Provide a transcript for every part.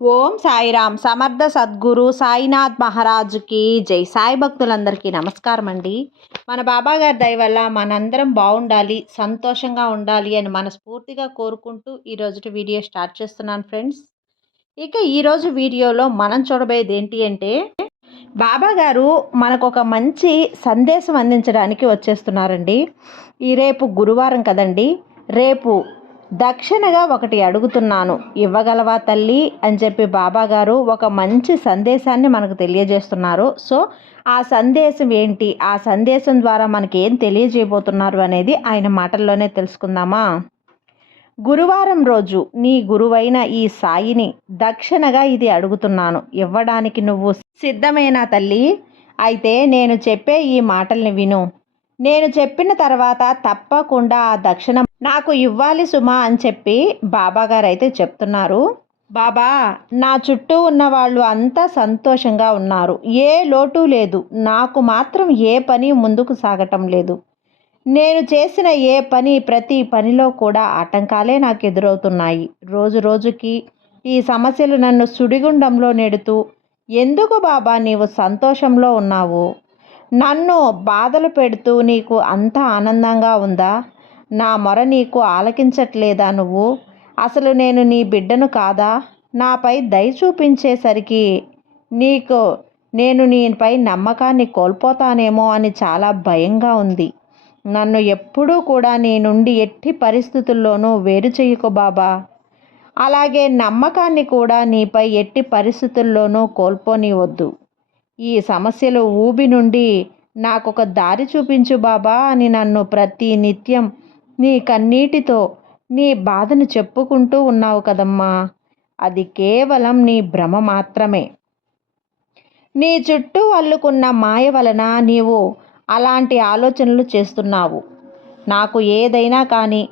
ఓం సాయిరామ్. సమర్థ సద్గురు సాయినాథ్ మహారాజుకి జై. సాయి భక్తులందరికీ నమస్కారం అండి. మన బాబా గారి దయ వల్ల మనందరం బాగుండాలి సంతోషంగా ఉండాలి అని మనస్ఫూర్తిగా కోరుకుంటూ ఈరోజు వీడియో స్టార్ట్ చేస్తున్నాను ఫ్రెండ్స్. ఇక ఈరోజు వీడియోలో మనం చూడబోయేది ఏంటి అంటే బాబా గారు మనకు ఒక మంచి సందేశం అందించడానికి వచ్చేస్తున్నారండి. ఈ రేపు గురువారం కదండి. రేపు దక్షిణగా ఒకటి అడుగుతున్నాను. ఇవ్వగలవా తల్లి? అని చెప్పి బాబాగారు ఒక మంచి సందేశాన్ని మనకు తెలియజేస్తున్నారు. సో ఆ సందేశం ఏంటి? ఆ సందేశం ద్వారా మనకి ఏం తెలియజేయబోతున్నారు అనేది ఆయన మాటల్లోనే తెలుసుకుందామా? గురువారం రోజు నీ గురువైన ఈ సాయిని దక్షిణగా ఇది అడుగుతున్నాను. ఇవ్వడానికి నువ్వు సిద్ధమేనా తల్లి? అయితే నేను చెప్పే ఈ మాటల్ని విను. నేను చెప్పిన తర్వాత తప్పకుండా ఆ దక్షిణ నాకు ఇవ్వాలి సుమా అని చెప్పి బాబా అయితే చెప్తున్నారు. బాబా నా చుట్టూ ఉన్న వాళ్ళు అంతా సంతోషంగా ఉన్నారు. ఏ లోటు లేదు. నాకు మాత్రం ఏ పని ముందుకు సాగటం లేదు. నేను చేసిన ఏ పని ప్రతి పనిలో కూడా ఆటంకాలే నాకు ఎదురవుతున్నాయి. రోజు రోజుకి ఈ సమస్యలు నన్ను సుడిగుండంలో నెడుతూ ఎందుకు బాబా నీవు సంతోషంలో ఉన్నావు? నన్ను బాధలు పెడుతూ నీకు అంత ఆనందంగా ఉందా? నా మొర నీకు ఆలకించట్లేదా నువ్వు? అసలు నేను నీ బిడ్డను కాదా? నాపై దయ చూపించేసరికి నీకు నేను నీపై నమ్మకాన్ని కోల్పోతానేమో అని చాలా భయంగా ఉంది. నన్ను ఎప్పుడూ కూడా నీ నుండి ఎట్టి పరిస్థితుల్లోనూ వేరు చేయకు బాబా. అలాగే నమ్మకాన్ని కూడా నీపై ఎట్టి పరిస్థితుల్లోనూ కోల్పోనివద్దు. ఈ సమస్యలు ఊబి నుండి నాకొక దారి చూపించు బాబా అని నన్ను ప్రతి నిత్యం నీ కన్నీటితో నీ బాధను చెప్పుకుంటూ ఉన్నావు కదమ్మా. అది కేవలం నీ భ్రమ మాత్రమే. నీ చుట్టూ అల్లుకున్న మాయ వలన నీవు అలాంటి ఆలోచనలు చేస్తున్నావు. నాకు ఏదైనా కానీ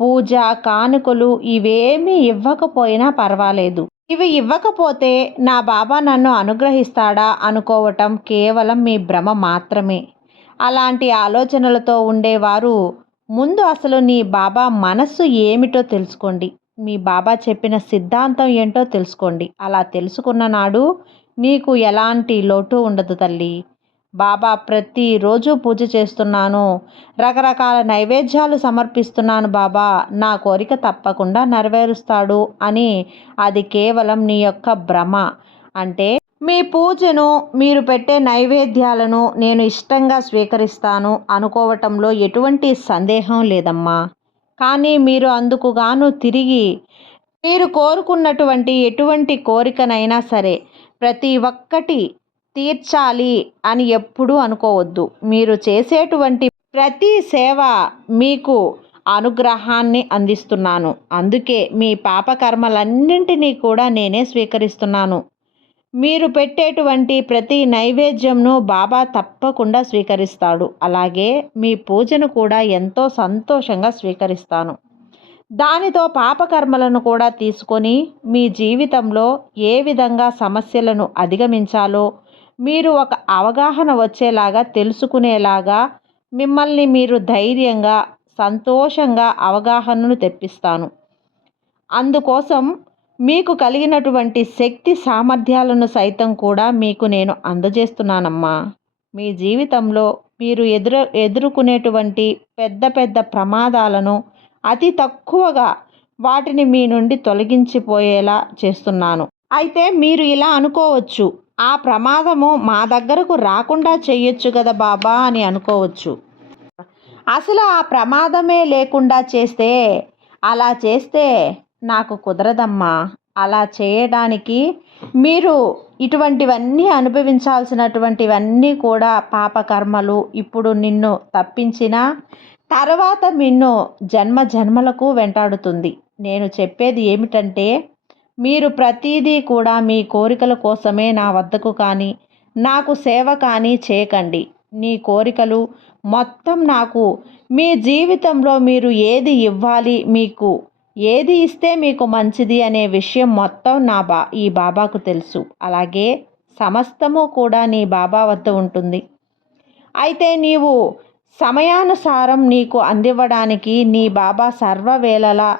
పూజ కానుకలు ఇవేమీ ఇవ్వకపోయినా పర్వాలేదు. ఇవి ఇవ్వకపోతే నా బాబా నన్ను అనుగ్రహిస్తాడా అనుకోవటం కేవలం మీ భ్రమ మాత్రమే. అలాంటి ఆలోచనలతో ఉండేవారు ముందు అసలు నీ బాబా మనస్సు ఏమిటో తెలుసుకోండి. మీ బాబా చెప్పిన సిద్ధాంతం ఏంటో తెలుసుకోండి. అలా తెలుసుకున్న నాడు నీకు ఎలాంటి లోటు ఉండదు తల్లి. బాబా ప్రతిరోజు పూజ చేస్తున్నాను. రకరకాల నైవేద్యాలు సమర్పిస్తున్నాను బాబా. నా కోరిక తప్పకుండా నెరవేరుస్తాడు అని అది కేవలం నీ యొక్క భ్రమ. అంటే మీ పూజను మీరు పెట్టే నైవేద్యాలను నేను ఇష్టంగా స్వీకరిస్తాను అనుకోవటంలో ఎటువంటి సందేహం లేదమ్మా. కానీ మీరు అందుకు గాను తిరిగి మీరు కోరుకున్నటువంటి ఎటువంటి కోరికనైనా సరే ప్రతి ఒక్కటి తీర్చాలి అని ఎప్పుడూ అనుకోవద్దు. మీరు చేసేటువంటి ప్రతి సేవ మీకు అనుగ్రహాన్ని అందిస్తున్నాను. అందుకే మీ పాపకర్మలన్నింటినీ కూడా నేనే స్వీకరిస్తున్నాను. మీరు పెట్టేటువంటి ప్రతి నైవేద్యంను బాబా తప్పకుండా స్వీకరిస్తాడు. అలాగే మీ పూజను కూడా ఎంతో సంతోషంగా స్వీకరిస్తాను. దానితో పాపకర్మలను కూడా తీసుకొని మీ జీవితంలో ఏ విధంగా సమస్యలను అధిగమించాలో మీరు ఒక అవగాహన వచ్చేలాగా తెలుసుకునేలాగా మిమ్మల్ని మీరు ధైర్యంగా సంతోషంగా అవగాహనను తెప్పిస్తాను. అందుకోసం మీకు కలిగినటువంటి శక్తి సామర్థ్యాలను సైతం కూడా మీకు నేను అందజేస్తున్నానమ్మా. మీ జీవితంలో మీరు ఎదురు ఎదుర్కొనేటువంటి పెద్ద పెద్ద ప్రమాదాలను అతి తక్కువగా వాటిని మీ నుండి తొలగించిపోయేలా చేస్తున్నాను. అయితే మీరు ఇలా అనుకోవచ్చు. ఆ ప్రమాదము మా దగ్గరకు రాకుండా చేయొచ్చు కదా బాబా అని అనుకోవచ్చు. అసలు ఆ ప్రమాదమే లేకుండా చేస్తే అలా చేస్తే నాకు కుదరదమ్మా. అలా చేయడానికి మీరు ఇటువంటివన్నీ అనుభవించాల్సినటువంటివన్నీ కూడా పాపకర్మలు ఇప్పుడు నిన్ను తప్పించిన తర్వాత నిన్ను జన్మ జన్మలకు వెంటాడుతుంది. నేను చెప్పేది ఏమిటంటే మీరు ప్రతిదీ కూడా మీ కోరికల కోసమే నా వద్దకు కానీ నాకు సేవ కానీ చేయకండి. నీ కోరికలు మొత్తం నాకు. మీ జీవితంలో మీరు ఏది ఇవ్వాలి మీకు? ఏది ఇస్తే మీకు మంచిది అనే విషయం మొత్తం నా బా ఈ బాబాకు తెలుసు. అలాగే సమస్తము కూడా నీ బాబా వద్ద ఉంటుంది. అయితే నీవు సమయానుసారం నీకు అందివ్వడానికి నీ బాబా సర్వవేళలా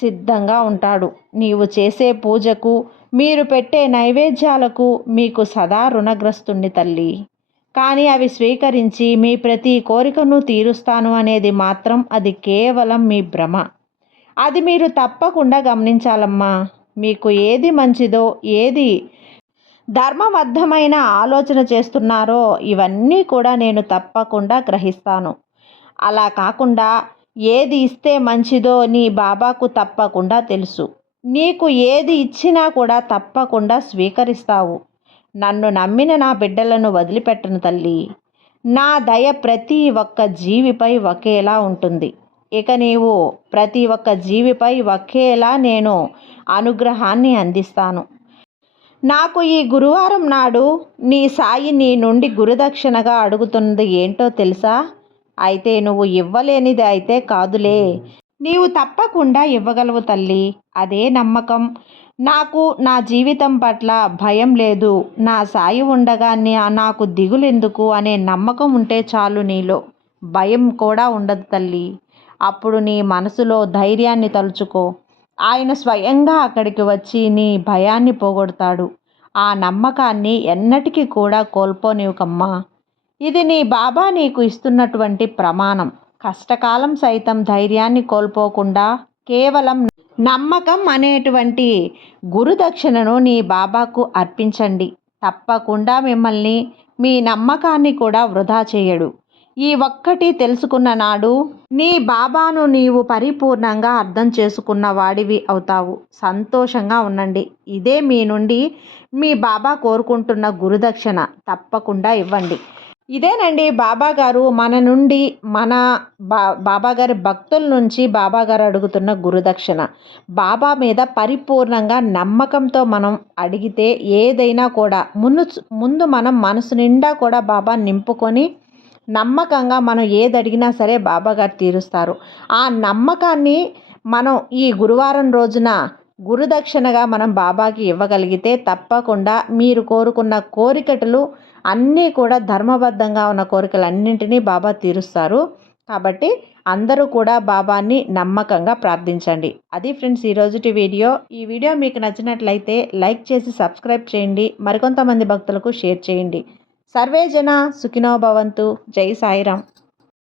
సిద్ధంగా ఉంటాడు. నీవు చేసే పూజకు మీరు పెట్టే నైవేద్యాలకు మీకు సదా రుణగ్రస్తుణ్ణి తల్లి. కానీ అవి స్వీకరించి మీ ప్రతి కోరికను తీరుస్తాను అనేది మాత్రం అది కేవలం మీ భ్రమ. అది మీరు తప్పకుండా గమనించాలమ్మా. మీకు ఏది మంచిదో ఏది ధర్మబద్ధమైన ఆలోచన చేస్తున్నారో ఇవన్నీ కూడా నేను తప్పకుండా గ్రహిస్తాను. అలా కాకుండా ఏది ఇస్తే మంచిదో నీ బాబాకు తప్పకుండా తెలుసు. నీకు ఏది ఇచ్చినా కూడా తప్పకుండా స్వీకరిస్తావు. నన్ను నమ్మిన నా బిడ్డలను వదిలిపెట్టను తల్లి. నా దయ ప్రతి ఒక్క జీవిపై ఒకేలా ఉంటుంది. ఇక నీవు ప్రతి ఒక్క జీవిపై ఒకేలా నేను అనుగ్రహాన్ని అందిస్తాను. నాకు ఈ గురువారం నాడు నీ సాయి నీ నుండి గురుదక్షిణగా అడుగుతున్నది ఏంటో తెలుసా? అయితే నువ్వు ఇవ్వలేనిది అయితే కాదులే. నీవు తప్పకుండా ఇవ్వగలవు తల్లి. అదే నమ్మకం. నాకు నా జీవితం పట్ల భయం లేదు. నా సాయి ఉండగా నాకు దిగులెందుకు అనే నమ్మకం ఉంటే చాలు నీలో. భయం కూడా ఉండదు తల్లి. అప్పుడు నీ మనసులో ధైర్యాన్ని తలుచుకో. ఆయన స్వయంగా అక్కడికి వచ్చి నీ భయాన్ని పోగొడతాడు. ఆ నమ్మకాన్ని ఎన్నటికీ కూడా కోల్పోనివ్వకమ్మా. ఇది నీ బాబా నీకు ఇస్తున్నటువంటి ప్రమాణం. కష్టకాలం సైతం ధైర్యాన్ని కోల్పోకుండా కేవలం నమ్మకం అనేటువంటి గురుదక్షిణను నీ బాబాకు అర్పించండి. తప్పకుండా మిమ్మల్ని మీ నమ్మకాన్ని కూడా వృధా చేయడు. ఈ ఒక్కటి తెలుసుకున్న నాడు నీ బాబాను నీవు పరిపూర్ణంగా అర్థం చేసుకున్న వాడివి అవుతావు. సంతోషంగా ఉండండి. ఇదే మీ నుండి మీ బాబా కోరుకుంటున్న గురుదక్షిణ తప్పకుండా ఇవ్వండి. ఇదేనండి బాబా గారు మన నుండి మన బా బాబా గారి భక్తుల నుంచి బాబా గారు అడుగుతున్న గురుదక్షిణ. బాబా మీద పరిపూర్ణంగా నమ్మకంతో మనం అడిగితే ఏదైనా కూడా ముందు ముందు మనం మనసు నిండా కూడా బాబా నింపుకొని నమ్మకంగా మనం ఏది అడిగినా సరే బాబా గారు తీరుస్తారు. ఆ నమ్మకాన్ని మనం ఈ గురువారం రోజున గురుదక్షిణగా మనం బాబాకి ఇవ్వగలిగితే తప్పకుండా మీరు కోరుకున్న కోరికలు అన్నీ కూడా ధర్మబద్ధంగా ఉన్న కోరికలన్నింటినీ బాబా తీరుస్తారు. కాబట్టి అందరూ కూడా బాబాని నమ్మకంగా ప్రార్థించండి. అది ఫ్రెండ్స్ ఈరోజుటి వీడియో. ఈ వీడియో మీకు నచ్చినట్లయితే లైక్ చేసి సబ్స్క్రైబ్ చేయండి. మరికొంతమంది భక్తులకు షేర్ చేయండి. సర్వే జన సుఖినో భవంతు. జై సాయిరామ్.